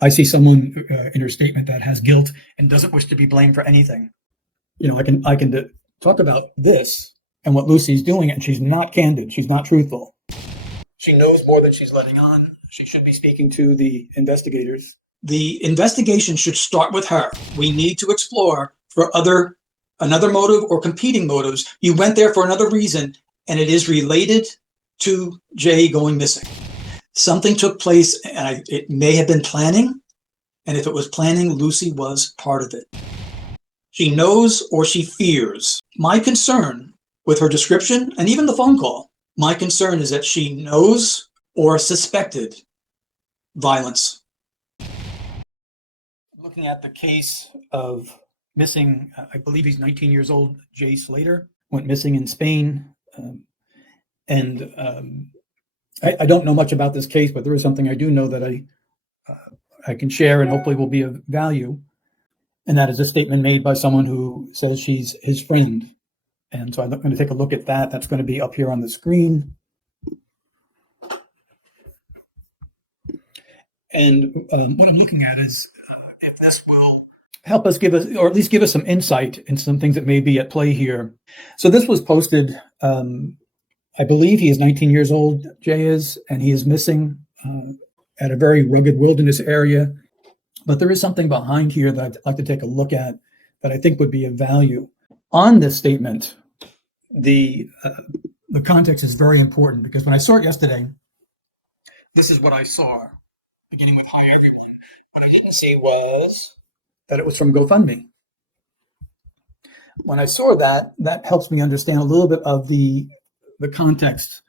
I see someone in her statement that has guilt and doesn't wish to be blamed for anything. I can talk about this and what Lucy's doing, and she's not candid. She's not truthful. She knows more than she's letting on. She should be speaking to the investigators. The investigation should start with her. We need to explore for another motive or competing motives. You went there for another reason, and it is related to Jay going missing. Something took place, and it may have been planning. And if it was planning, Lucy was part of it. She knows or she fears. My concern with her description and even the phone call, my concern is that she knows or suspected violence. Looking at the case of missing, I believe he's 19 years old, Jay Slater, went missing in Spain. I don't know much about this case, but there is something I do know that I can share and hopefully will be of value. And that is a statement made by someone who says she's his friend. And so I'm going to take a look at that. That's going to be up here on the screen. And what I'm looking at is if this will help us or at least give us some insight into some things that may be at play here. So this was posted, I believe he is 19 years old, Jay is, and he is missing at a very rugged wilderness area. But there is something behind here that I'd like to take a look at that I think would be of value. On this statement, the context is very important because when I saw it yesterday, this is what I saw, beginning with hi everyone. What I didn't see was that it was from GoFundMe. When I saw that, that helps me understand a little bit of the context.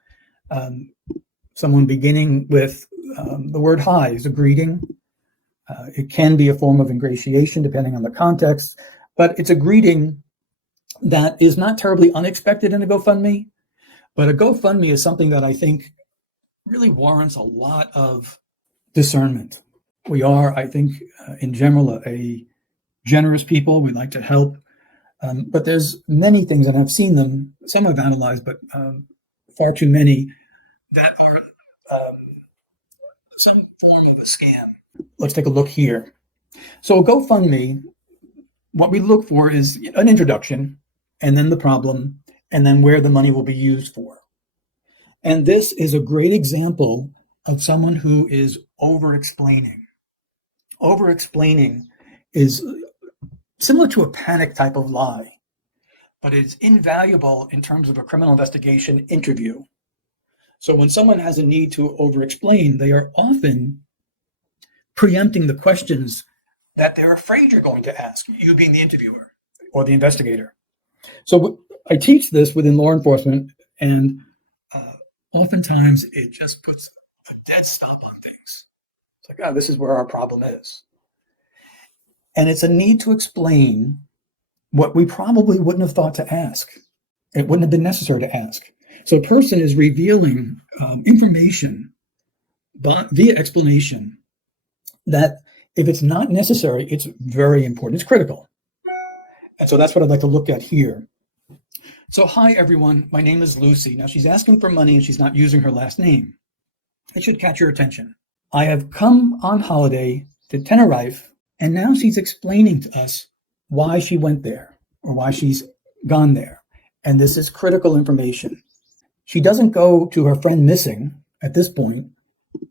Someone beginning with the word hi is a greeting. It can be a form of ingratiation depending on the context, but it's a greeting that is not terribly unexpected in a GoFundMe, but a GoFundMe is something that I think really warrants a lot of discernment. We are, I think, in general, a generous people. We like to help, but there's many things, and I've seen them, some I've analyzed, but far too many that are some form of a scam. Let's take a look here. So GoFundMe, what we look for is an introduction, and then the problem, and then where the money will be used for. And this is a great example of someone who is over-explaining. Over-explaining is similar to a panic type of lie, but it's invaluable in terms of a criminal investigation interview. So when someone has a need to over-explain, they are often preempting the questions that they're afraid you're going to ask, you being the interviewer or the investigator. So I teach this within law enforcement, and oftentimes it just puts a dead stop on things. It's like, this is where our problem is. And it's a need to explain what we probably wouldn't have thought to ask. It wouldn't have been necessary to ask. So a person is revealing information via explanation that if it's not necessary, it's very important. It's critical. And so that's what I'd like to look at here. So hi, everyone. My name is Lucy. Now she's asking for money and she's not using her last name. It should catch your attention. I have come on holiday to Tenerife, and now she's explaining to us why she went there or why she's gone there. And this is critical information. She doesn't go to her friend missing at this point.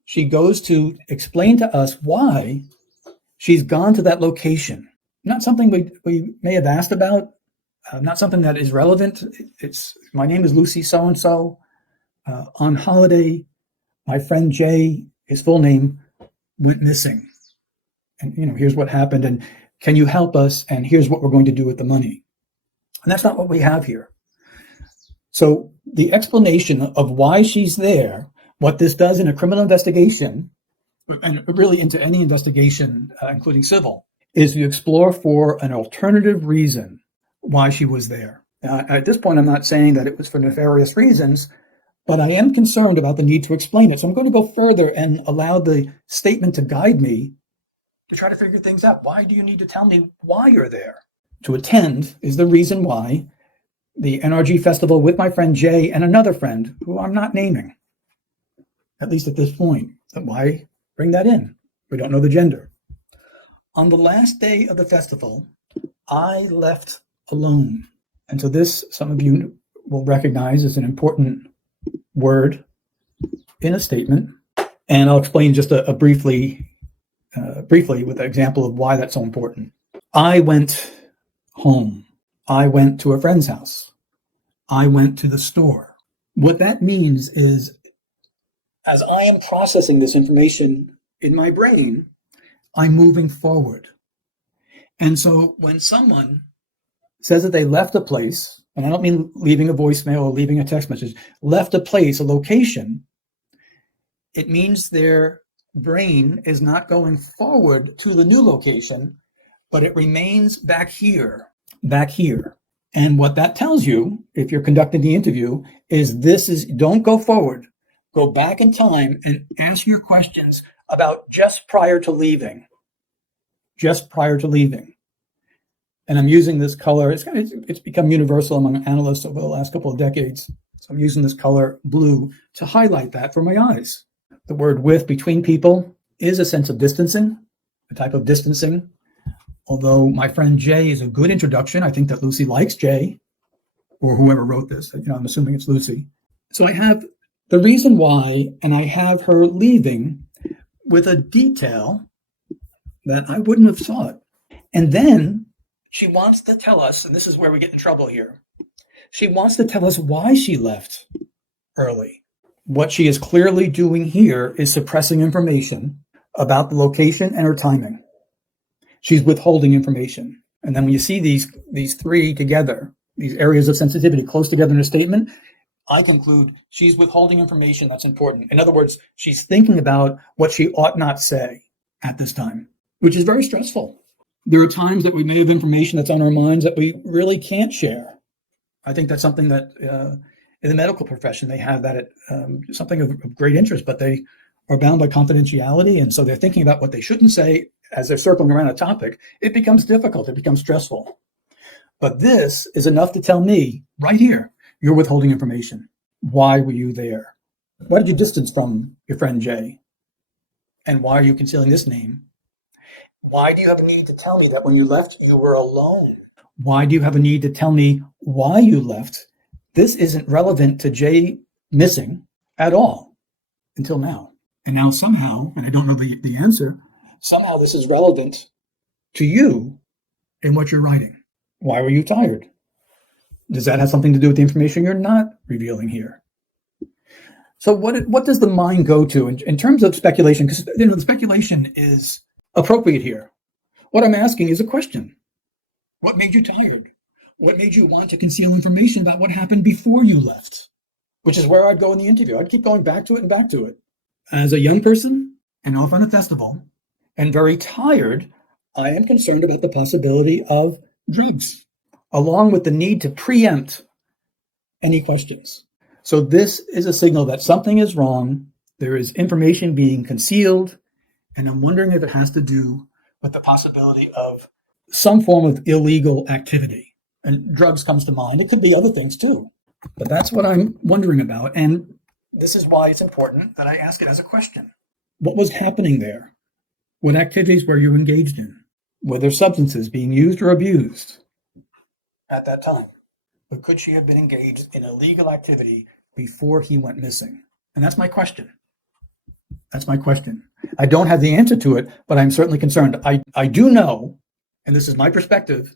She goes to explain to us why she's gone to that location. Not something we may have asked about, not something that is relevant. It's my name is Lucy so-and-so. On holiday, my friend Jay, his full name, went missing. And here's what happened, and can you help us? And here's what we're going to do with the money. And that's not what we have here. So the explanation of why she's there, what this does in a criminal investigation, and really into any investigation, including civil, is to explore for an alternative reason why she was there. Now, at this point, I'm not saying that it was for nefarious reasons, but I am concerned about the need to explain it. So I'm going to go further and allow the statement to guide me to try to figure things out. Why do you need to tell me why you're there? To attend is the reason why the NRG festival with my friend Jay and another friend who I'm not naming, at least at this point. Why bring that in? We don't know the gender. On the last day of the festival, I left alone. And so this, some of you will recognize as an important word in a statement. And I'll explain just briefly with an example of why that's so important. I went home. I went to a friend's house. I went to the store. What that means is, as I am processing this information in my brain, I'm moving forward. And so when someone says that they left a place, and I don't mean leaving a voicemail or leaving a text message, left a place, a location, it means their brain is not going forward to the new location, but it remains back here. And what that tells you, if you're conducting the interview, is don't go forward. Go back in time and ask your questions about just prior to leaving. And I'm using this color. It's become universal among analysts over the last couple of decades. So I'm using this color blue to highlight that for my eyes. The word with, between people, is a sense of distancing, a type of distancing. Although my friend Jay is a good introduction. I think that Lucy likes Jay, or whoever wrote this. I'm assuming it's Lucy. So I have the reason why, and I have her leaving with a detail that I wouldn't have thought. And then she wants to tell us, and this is where we get in trouble here. She wants to tell us why she left early. What she is clearly doing here is suppressing information about the location and her timing. She's withholding information. And then when you see these three together, these areas of sensitivity close together in a statement, I conclude she's withholding information that's important. In other words, she's thinking about what she ought not say at this time, which is very stressful. There are times that we may have information that's on our minds that we really can't share. I think that's something that in the medical profession, they have that something of great interest, but they are bound by confidentiality. And so they're thinking about what they shouldn't say as they're circling around a topic. It becomes difficult. It becomes stressful. But this is enough to tell me right here, you're withholding information. Why were you there? Why did you distance from your friend Jay? And why are you concealing this name? Why do you have a need to tell me that when you left, you were alone? Why do you have a need to tell me why you left? This isn't relevant to Jay missing at all until now. And now somehow, and I don't know the answer, somehow this is relevant to you in what you're writing. Why were you tired? Does that have something to do with the information you're not revealing here? So what does the mind go to in terms of speculation? Because the speculation is appropriate here. What I'm asking is a question. What made you tired? What made you want to conceal information about what happened before you left? Which is where I'd go in the interview. I'd keep going back to it and back to it. As a young person and off on a festival and very tired, I am concerned about the possibility of drugs, along with the need to preempt any questions. So this is a signal that something is wrong. There is information being concealed, and I'm wondering if it has to do with the possibility of some form of illegal activity. And drugs comes to mind. It could be other things too. But that's what I'm wondering about. And this is why it's important that I ask it as a question. What was happening there? What activities were you engaged in? Were there substances being used or abused at that time? But could she have been engaged in illegal activity before he went missing? And that's my question. I don't have the answer to it, but I'm certainly concerned. I do know, and this is my perspective,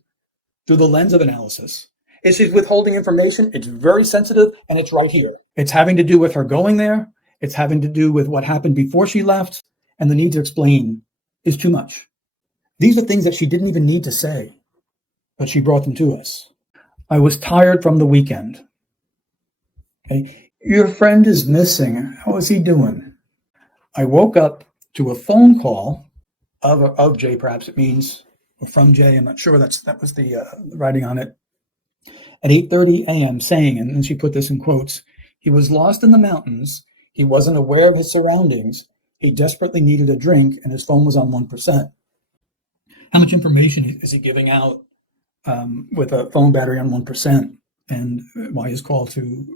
through the lens of analysis, is she's withholding information. It's very sensitive, and it's right here. It's having to do with her going there. It's having to do with what happened before she left, and the need to explain is too much. These are things that she didn't even need to say, but she brought them to us. I was tired from the weekend. Okay. Your friend is missing. How is he doing? I woke up to a phone call of Jay, perhaps it means, or from Jay. I'm not sure. That was the writing on it. At 8:30 a.m. saying, and then she put this in quotes, he was lost in the mountains. He wasn't aware of his surroundings. He desperately needed a drink, and his phone was on 1%. How much information is he giving out with a phone battery on 1%? And why his call to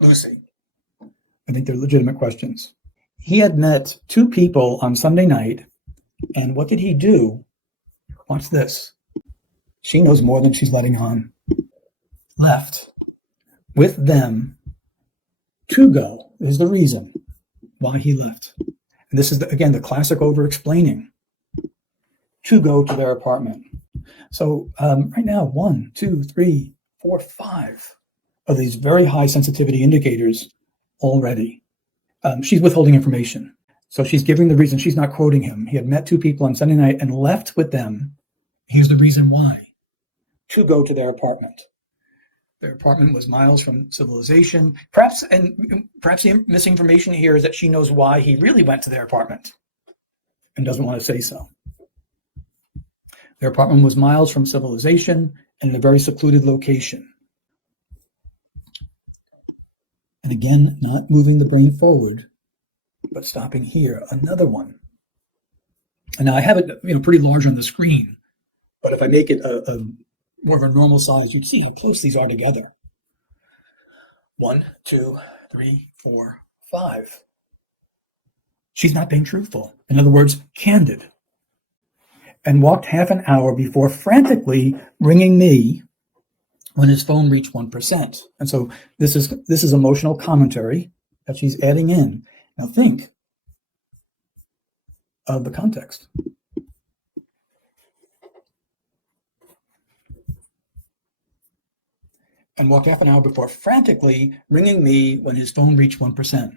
Lucy? I think they're legitimate questions. He had met two people on Sunday night, and what did he do? Watch this. She knows more than she's letting on. Left with them to go. Is the reason why he left. And this is, again, the classic over-explaining. To go to their apartment. So right now, 1, 2, 3, 4, 5 of these very high sensitivity indicators already. She's withholding information. So she's giving the reason. She's not quoting him. He had met two people on Sunday night and left with them. Here's the reason why. To go to their apartment. Their apartment was miles from civilization. Perhaps the misinformation here is that she knows why he really went to their apartment and doesn't want to say so. Their apartment was miles from civilization and in a very secluded location. And again, not moving the brain forward, but stopping here. Another one. And now I have it pretty large on the screen, but if I make it a more of a normal size, you'd see how close these are together. 1, 2, 3, 4, 5. She's not being truthful. In other words, candid. And walked half an hour before frantically ringing me when his phone reached 1%. And so this is emotional commentary that she's adding in. Now think of the context. And walked half an hour before frantically ringing me when his phone reached 1%.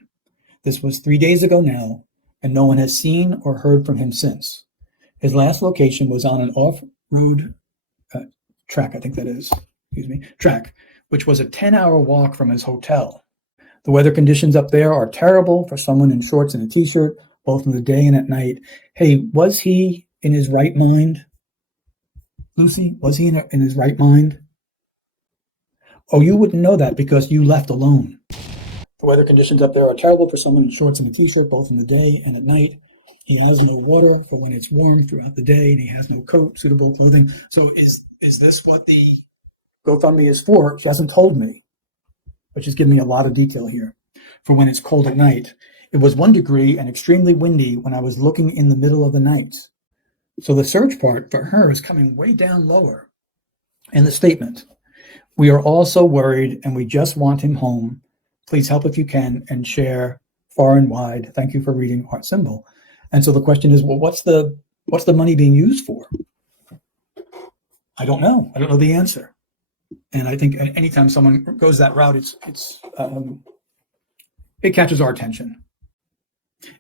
This was 3 days ago now, and no one has seen or heard from him since. His last location was on an off-road track, which was a 10-hour walk from his hotel. The weather conditions up there are terrible for someone in shorts and a t-shirt, both in the day and at night. Hey, was he in his right mind? Lucy, was he in his right mind? Oh, you wouldn't know that because you left alone. The weather conditions up there are terrible for someone in shorts and a t-shirt, both in the day and at night. He has no water for when it's warm throughout the day, and he has no coat, suitable clothing. So is this what the GoFundMe is for? She hasn't told me, but she's given me a lot of detail here. For when it's cold at night. It was 1 degree and extremely windy when I was looking in the middle of the night. So the search part for her is coming way down lower. And the statement, we are all so worried and we just want him home. Please help if you can and share far and wide. Thank you for reading Heart Symbol. And so the question is, well, what's the money being used for? I don't know. I don't know the answer. And I think anytime someone goes that route, it catches our attention.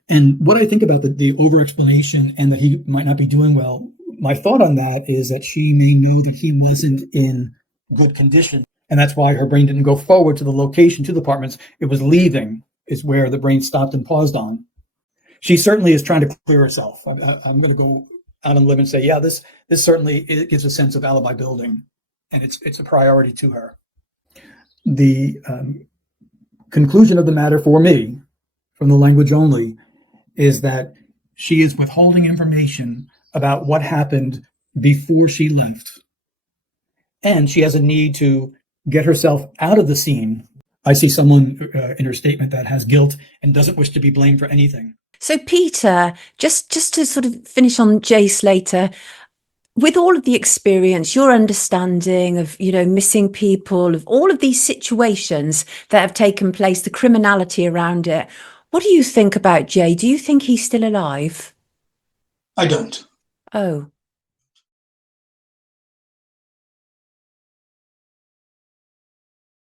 And what I think about the over-explanation and that he might not be doing well, my thought on that is that she may know that he wasn't in good condition. And that's why her brain didn't go forward to the location, to the apartments. It was leaving is where the brain stopped and paused on. She certainly is trying to clear herself. I'm going to go out on a limb and say, yeah, this certainly it gives a sense of alibi building, and it's a priority to her. The conclusion of the matter for me, from the language only, is that she is withholding information about what happened before she left. And she has a need to get herself out of the scene. I see someone in her statement that has guilt and doesn't wish to be blamed for anything. So, Peter, just to sort of finish on Jay Slater, with all of the experience, your understanding of, missing people, of all of these situations that have taken place, the criminality around it, what do you think about Jay? Do you think he's still alive? I don't. Oh.